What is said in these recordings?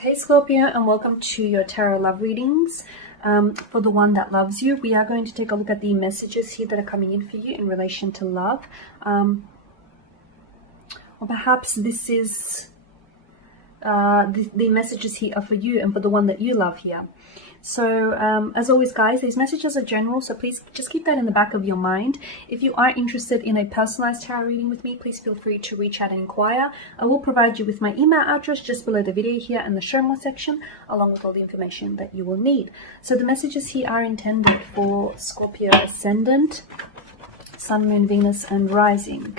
Hey Scorpio, and welcome to your tarot love readings. For the one that loves you, we are going to take a look at the messages here that are coming in for you in relation to love. Or perhaps this is the messages here are for you and for the one that you love here. So as always guys, these messages are general, so please just keep that in the back of your mind. If you are interested in a personalized tarot reading with me, please feel free to reach out and inquire. I will provide you with my email address just below the video here in the show more section, along with all the information that you will need. So the messages here are intended for Scorpio ascendant, Sun, Moon, Venus and Rising.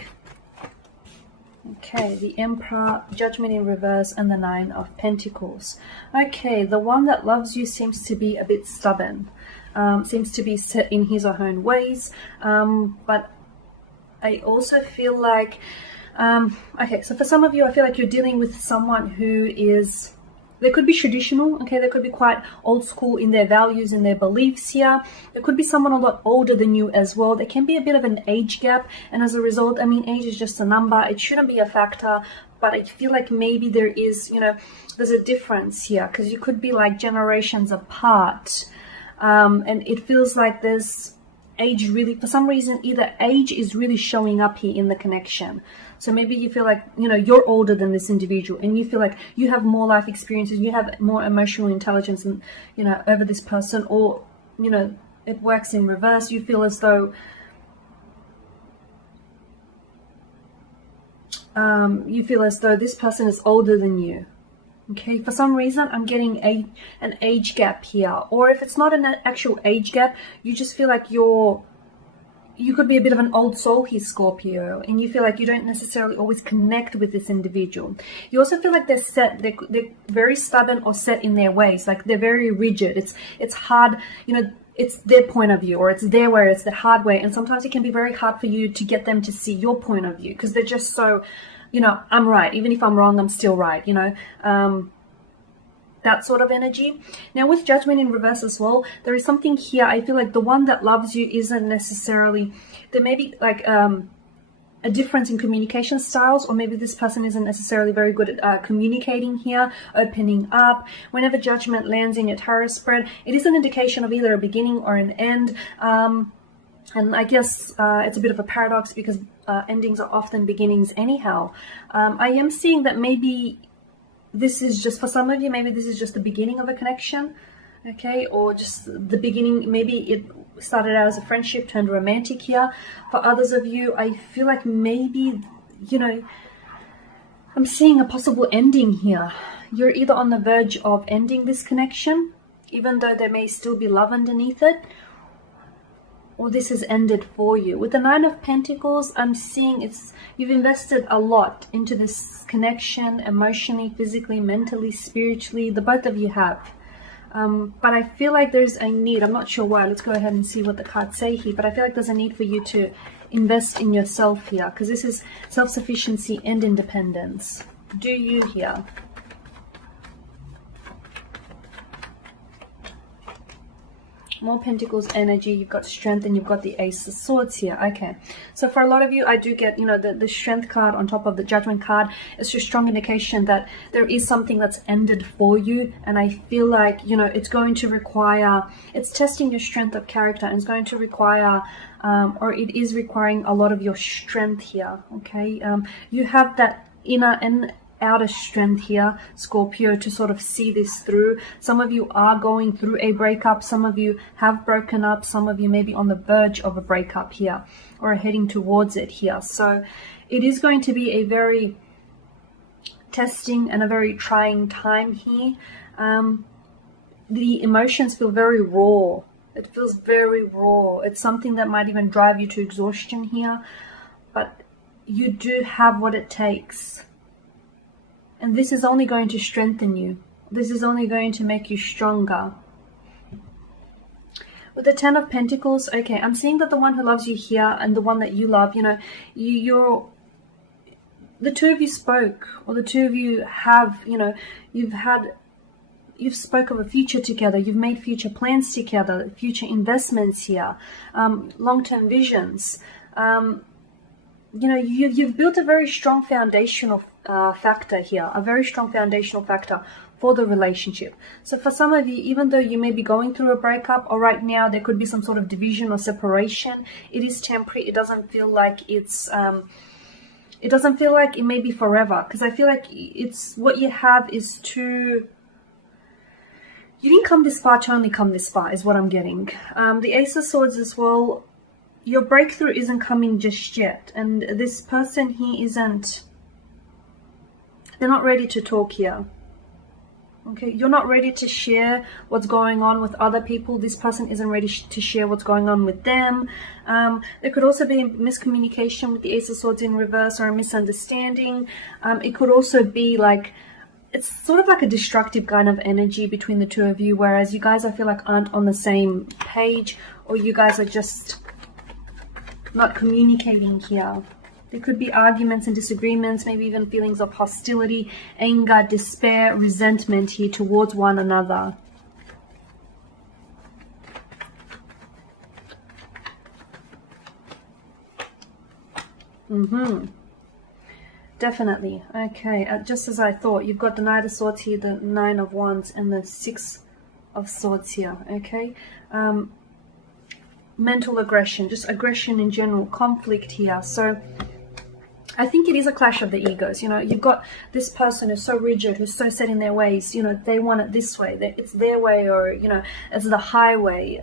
Okay, the Emperor, Judgment in reverse, and the Nine of Pentacles. Okay, the one that loves you seems to be a bit stubborn, seems to be set in his or her own ways, but I also feel like, okay, so for some of you, I feel like you're dealing with someone who is, they could be traditional, okay, they could be quite old school in their values and their beliefs here. There could be someone a lot older than you as well. There can be a bit of an age gap, and as a result, I mean, age is just a number. It shouldn't be a factor, but I feel like maybe there is, you know, there's a difference here because you could be like generations apart, and it feels like there's age really, for some reason, either age is really showing up here in the connection. So maybe you feel like, you know, you're older than this individual and you feel like you have more life experiences, you have more emotional intelligence and, you know, over this person, or, you know, it works in reverse. You feel as though this person is older than you. Okay, for some reason I'm getting an age gap here, or if it's not an actual age gap, you just feel like you could be a bit of an old soul here, Scorpio, and you feel like you don't necessarily always connect with this individual. You also feel like they're set, they're very stubborn or set in their ways, like they're very rigid. It's hard, you know, it's their point of view, or it's their way, it's the hard way, and sometimes it can be very hard for you to get them to see your point of view because they're just so, you know, I'm right, even if I'm wrong, I'm still right, you know, that sort of energy. Now with Judgment in reverse as well, there is something here. I feel like the one that loves you isn't necessarily, there may be like a difference in communication styles, or maybe this person isn't necessarily very good at communicating here, opening up. Whenever Judgment lands in your tarot spread, it is an indication of either a beginning or an end. And I guess it's a bit of a paradox because endings are often beginnings anyhow. I am seeing that maybe this is just, for some of you, maybe this is just the beginning of a connection, okay, or just the beginning. Maybe it started out as a friendship, turned romantic here. For others of you, I feel like maybe, you know, I'm seeing a possible ending here. You're either on the verge of ending this connection, even though there may still be love underneath it, or this has ended for you. With the Nine of Pentacles, I'm seeing you've invested a lot into this connection, emotionally, physically, mentally, spiritually. The both of you have. But I feel like there's a need. I'm not sure why. Let's go ahead and see what the cards say here. But I feel like there's a need for you to invest in yourself here, because this is self-sufficiency and independence. Do you here? More Pentacles energy, you've got strength, and you've got the Ace of Swords here. Okay, so for a lot of you, I do get, you know, the strength card on top of the Judgment card. It's just strong indication that there is something that's ended for you, and I feel like, you know, it's going to require, it's testing your strength of character, and it's going to require, or it is requiring a lot of your strength here, okay? You have that inner and outer strength here, Scorpio, to sort of see this through. Some of you are going through a breakup, some of you have broken up, some of you may be on the verge of a breakup here, or heading towards it here. So it is going to be a very testing and a very trying time here. The emotions feel very raw. It feels very raw. It's something that might even drive you to exhaustion here, but you do have what it takes. And this is only going to strengthen you. This is only going to make you stronger. With the Ten of Pentacles, okay, I'm seeing that the one who loves you here and the one that you love, you know, the two of you spoke, or the two of you have, you know, you've spoke of a future together, you've made future plans together, future investments here, long-term visions. You know, you've built a very strong foundation of factor here, a very strong foundational factor for the relationship. So for some of you, even though you may be going through a breakup, or right now there could be some sort of division or separation, it is temporary. It doesn't feel like it's it doesn't feel like it may be forever, because I feel like it's what you have is too, you didn't come this far to only come this far, is what I'm getting. The Ace of Swords as well, your breakthrough isn't coming just yet, and this person here isn't, they're not ready to talk here. Okay, you're not ready to share what's going on with other people. This person isn't ready to share what's going on with them. There could also be miscommunication with the Ace of Swords in reverse, or a misunderstanding. It could also be like, it's sort of like a destructive kind of energy between the two of you, whereas you guys, I feel like, aren't on the same page, or you guys are just not communicating here. There could be arguments and disagreements, maybe even feelings of hostility, anger, despair, resentment here towards one another. Definitely. Okay, just as I thought, you've got the Knight of Swords here, the Nine of Wands, and the Six of Swords here. Okay. Mental aggression, just aggression in general, conflict here. So I think it is a clash of the egos. You know, you've got this person who's so rigid, who's so set in their ways. You know, they want it this way, it's their way, or, you know, it's the highway.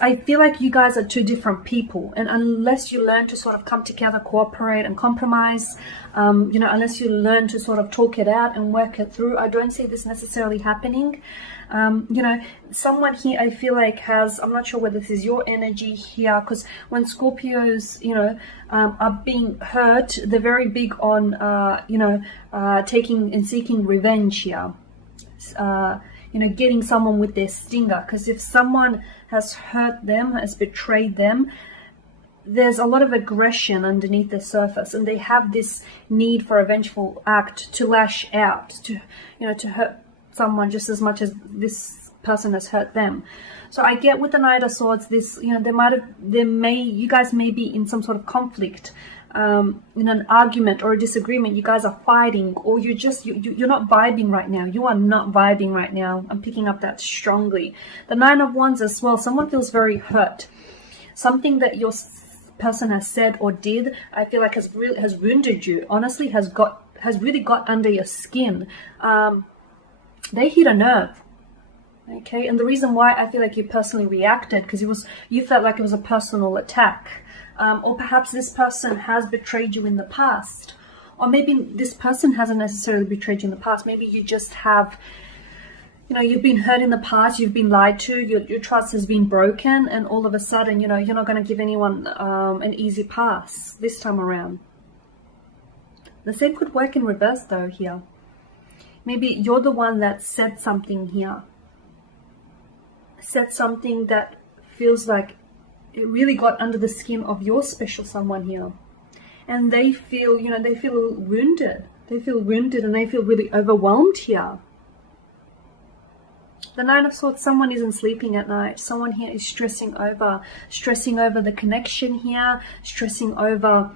I feel like you guys are two different people, and unless you learn to sort of come together, cooperate and compromise, you know, unless you learn to sort of talk it out and work it through, I don't see this necessarily happening. You know, someone here, I feel like, has, I'm not sure whether this is your energy here, because when Scorpios, you know, are being hurt, they're very big on, you know, taking and seeking revenge here. You know, getting someone with their stinger, because if someone has hurt them, has betrayed them, there's a lot of aggression underneath the surface, and they have this need for a vengeful act to lash out, to, you know, to hurt someone just as much as this person has hurt them. So I get with the Knight of Swords, this, you know, you guys may be in some sort of conflict, in an argument or a disagreement. You guys are fighting, or you're not vibing right now. You are not vibing right now. I'm picking up that strongly. The Nine of Wands as well, someone feels very hurt. Something that your person has said or did, I feel like has wounded you. Honestly, has really got under your skin. They hit a nerve. Okay, and the reason why I feel like you personally reacted, because you felt like it was a personal attack. Or perhaps this person has betrayed you in the past, or maybe this person hasn't necessarily betrayed you in the past. Maybe you just have, you know, you've been hurt in the past, you've been lied to, your trust has been broken, and all of a sudden, you know, you're not going to give anyone an easy pass this time around. The same could work in reverse though here. Maybe you're the one that said something here, said something that feels like it really got under the skin of your special someone here, and they feel, you know, they feel wounded. They feel wounded, and they feel really overwhelmed here. The Nine of Swords, someone isn't sleeping at night. Someone here is stressing over the connection here, stressing over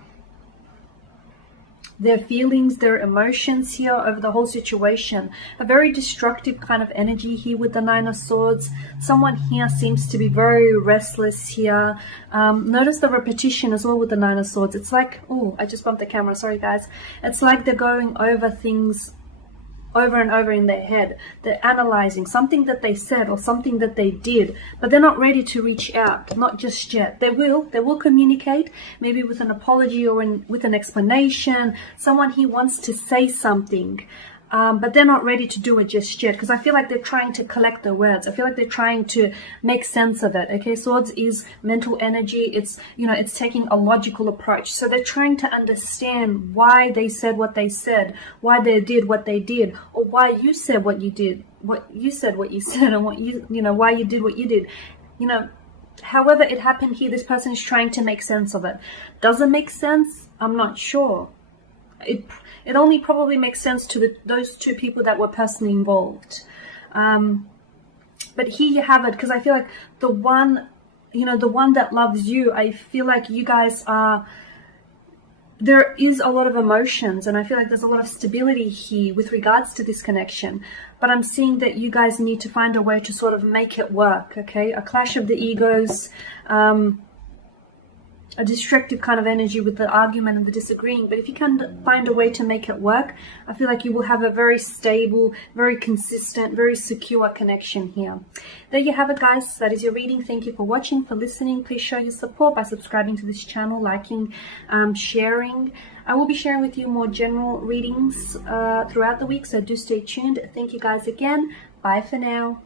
their feelings, their emotions here, over the whole situation. A very destructive kind of energy here with the Nine of Swords. Someone here seems to be very restless here. Notice the repetition as well with the Nine of Swords. It's like, oh, I just bumped the camera, sorry guys. It's like they're going over things over and over in their head. They're analyzing something that they said or something that they did, but they're not ready to reach out, not just yet. They will communicate, maybe with an apology or with an explanation. Someone here wants to say something, but they're not ready to do it just yet, because I feel like they're trying to collect their words. I feel like they're trying to make sense of it. Okay, Swords is mental energy. It's, you know, it's taking a logical approach. So they're trying to understand why they said what they said, why they did what they did, or why you said what you did, what you said, and what you know, why you did what you did. You know, however it happened here, this person is trying to make sense of it. Does it make sense? I'm not sure. It only probably makes sense to those two people that were personally involved. But here you have it, because I feel like the one, you know, the one that loves you, I feel like you guys are, there is a lot of emotions, and I feel like there's a lot of stability here with regards to this connection. But I'm seeing that you guys need to find a way to sort of make it work, okay? A clash of the egos, a destructive kind of energy with the argument and the disagreeing. But if you can find a way to make it work, I feel like you will have a very stable, very consistent, very secure connection here. There you have it, guys. That is your reading. Thank you for watching, for listening. Please show your support by subscribing to this channel, liking, sharing. I will be sharing with you more general readings throughout the week, so do stay tuned. Thank you guys again. Bye for now.